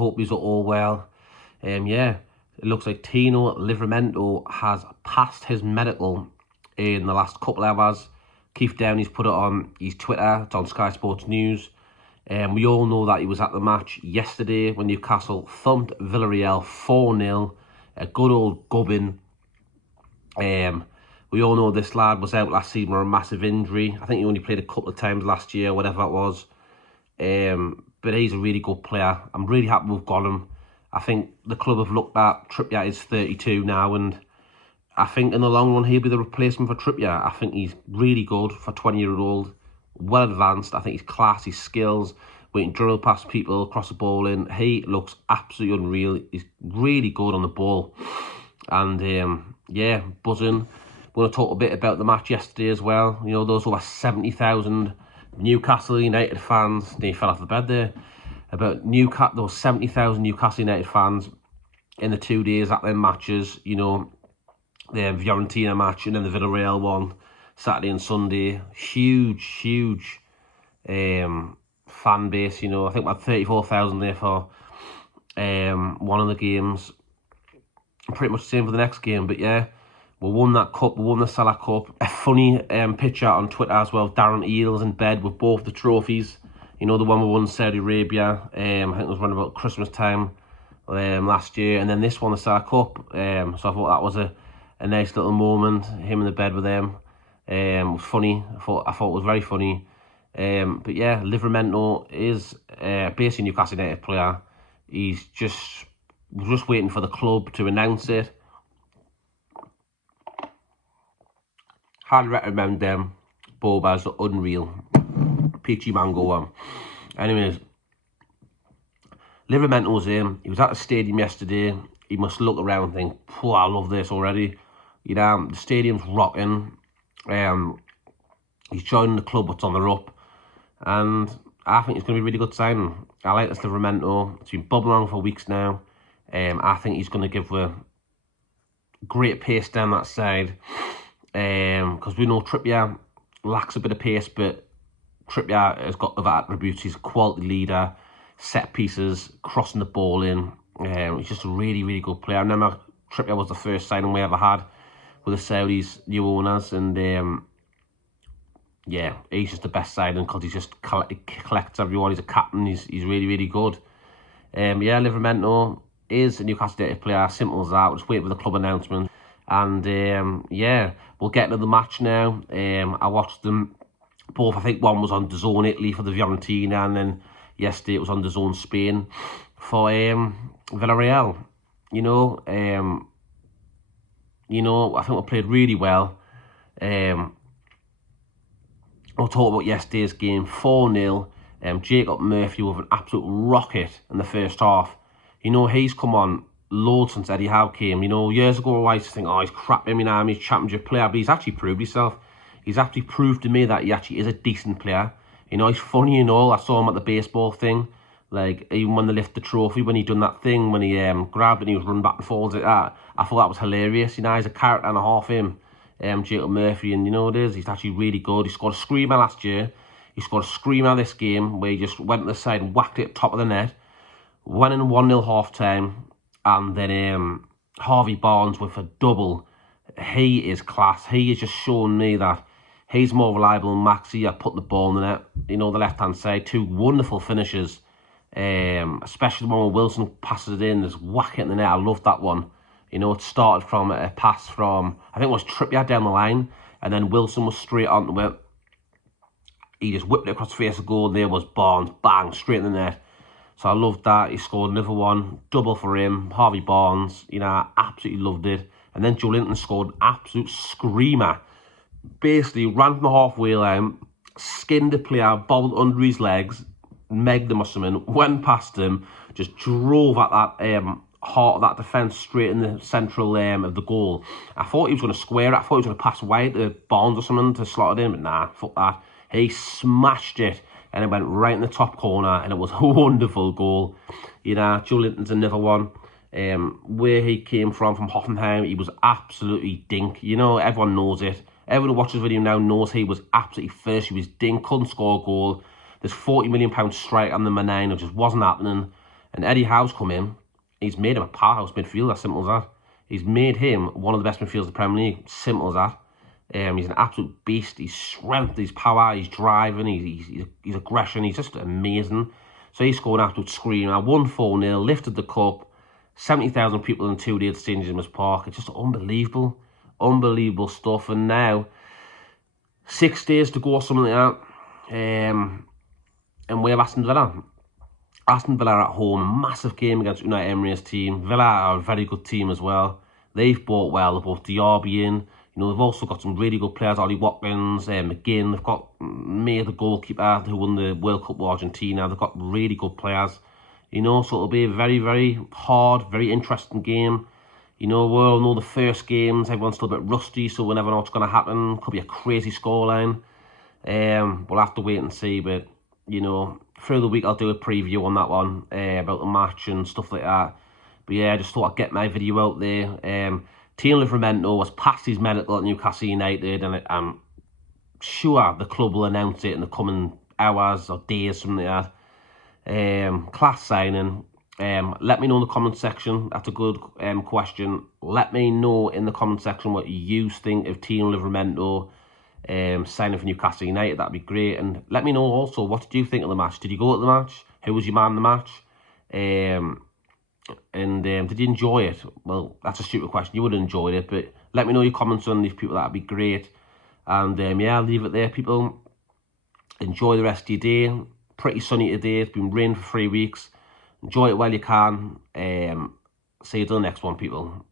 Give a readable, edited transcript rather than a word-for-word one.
hope he's all well. Yeah, it looks like Tino Livramento has passed his medical in the last couple of hours. Keith Downey's put it on his Twitter. It's on Sky Sports News. We all know that he was at the match yesterday when Newcastle thumped Villarreal 4-0. A good old gubbin. We all know this lad was out last season with a massive injury. I think he only played a couple of times last year, whatever it was. But he's a really good player. I'm really happy we've got him. I think the club have looked at Trippier is 32 now, and I think in the long run he'll be the replacement for Trippier. I think he's really good for 20-year-old, well advanced. I think he's class, his skills, we can drill past people, cross the ball in. He looks absolutely unreal. He's really good on the ball. And yeah, buzzing. We're going to talk a bit about the match yesterday as well. You know, those over 70,000 Newcastle United fans. They fell off the bed there. About those 70,000 Newcastle United fans in the 2 days at their matches. You know, the Fiorentina match and then the Villarreal one, Saturday and Sunday. Huge fan base. You know, I think we had 34,000 there for one of the games. Pretty much the same for the next game, but yeah. We won that cup, we won the Sela Cup. A funny picture on Twitter as well, Darren Eales in bed with both the trophies. You know, the one we won in Saudi Arabia, I think it was around about Christmas time last year. And then this one, the Sela Cup. So I thought that was a nice little moment, him in the bed with them. It was funny, I thought it was very funny. But yeah, Livramento is basically a Newcastle United player. He's just waiting for the club to announce it. Highly recommend them. Boba's unreal. Peachy mango one. Anyways, Livramento's in. He was at the stadium yesterday. He must look around and think, I love this already. You know, the stadium's rocking. He's joining the club what's on the up. And I think it's going to be a really good signing. I like this Livramento. It's been bubbling along for weeks now. I think he's going to give a great pace down that side. Because we know Trippier lacks a bit of pace, but Trippier has got other attributes. He's a quality leader, set pieces, crossing the ball in. He's just a really good player. I remember Trippier was the first signing we ever had with the Saudis' new owners, and yeah, he's just the best signing because he just collects everyone. He's a captain. He's really good. Yeah, Livramento is a Newcastle United player. Simple as that. We'll just wait for the club announcement. And yeah, we'll get into the match now. I watched them both. I think one was on DAZN Italy for the Fiorentina, and then yesterday it was on DAZN Spain for Villarreal. You know, I think we played really well. We'll talk about yesterday's game. 4-0. Jacob Murphy with an absolute rocket in the first half. You know, he's come on loads since Eddie Howe came. You know, years ago I used to think, he's crap, he's a championship player, but he's actually proved himself. He's actually proved to me that he actually is a decent player. You know, he's funny and all. I saw him at the baseball thing, like even when they lift the trophy, when he done that thing, when he grabbed it and he was running back and forwards like that. I thought that was hilarious. You know, he's a character and a half him, Jacob Murphy, and you know it is. He's actually really good. He scored a screamer last year. He scored a screamer this game where he just went to the side and whacked it at the top of the net. Went in 1-0 half time. And then Harvey Barnes with a double. He is class. He has just shown me that he's more reliable than Maxi. I put the ball in the net, you know, the left-hand side. Two wonderful finishes. Especially the one where Wilson passes it in, just whack it in the net. I love that one. You know, it started from a pass from, I think it was Trippier down the line. And then Wilson was straight onto it. He just whipped it across the face of goal. And there was Barnes, bang, straight in the net. So I loved that. He scored another one, double for him. Harvey Barnes, you know, I absolutely loved it. And then Joe Linton scored an absolute screamer. Basically, ran from the halfway line, skinned the player, bobbled under his legs, megged him or something, went past him, just drove at that heart of that defence straight in the central of the goal. I thought he was going to square it. I thought he was going to pass wide to Barnes or something to slot it in, but nah, fuck that. He smashed it. And it went right in the top corner, and it was a wonderful goal. You know, Joe Linton's another one. Where he came from Hoffenheim, he was absolutely dink. You know, everyone knows it. Everyone who watches the video now knows he was absolutely first. He was dink, couldn't score a goal. There's £40 million strike on the Manine, which just wasn't happening. And Eddie Howe's come in. He's made him a powerhouse midfielder, simple as that. He's made him one of the best midfielders in the Premier League, simple as that. He's an absolute beast. His strength, his power, his driving, his aggression, he's just amazing. So he scored an absolute screamer. 1-4-0, lifted the cup. 70,000 people in 2 days at St James's Park. It's just unbelievable. Unbelievable stuff. And now, 6 days to go or something like that. And we have Aston Villa. Aston Villa at home, massive game against Unai Emery's team. Villa are a very good team as well. They've bought well. They've bought Diaby in. You know, they've also got some really good players. Ollie Watkins, McGinn. They've got May, the goalkeeper, who won the World Cup with Argentina. They've got really good players. You know, so it'll be a very, very hard, very interesting game. You know, we all know the first games, everyone's still a bit rusty, so we never know what's going to happen. Could be a crazy scoreline. We'll have to wait and see, but, you know, through the week I'll do a preview on that one, about the match and stuff like that. But yeah, I just thought I'd get my video out there. Tino Livramento was past his medical at Newcastle United, and I'm sure the club will announce it in the coming hours or days, something like that. Class signing. Let me know in the comment section. That's a good question. Let me know in the comment section what you think of Tino Livramento signing for Newcastle United. That'd be great. And let me know also, what did you think of the match? Did you go to the match? Who was your man in the match? Did you enjoy it? Well, that's a stupid question. You would have enjoyed it, but let me know your comments on these people. That'd be great. And yeah, I'll leave it there, people. Enjoy the rest of your day. Pretty sunny today. It's been raining for 3 weeks. Enjoy it while you can. See you till the next one, people.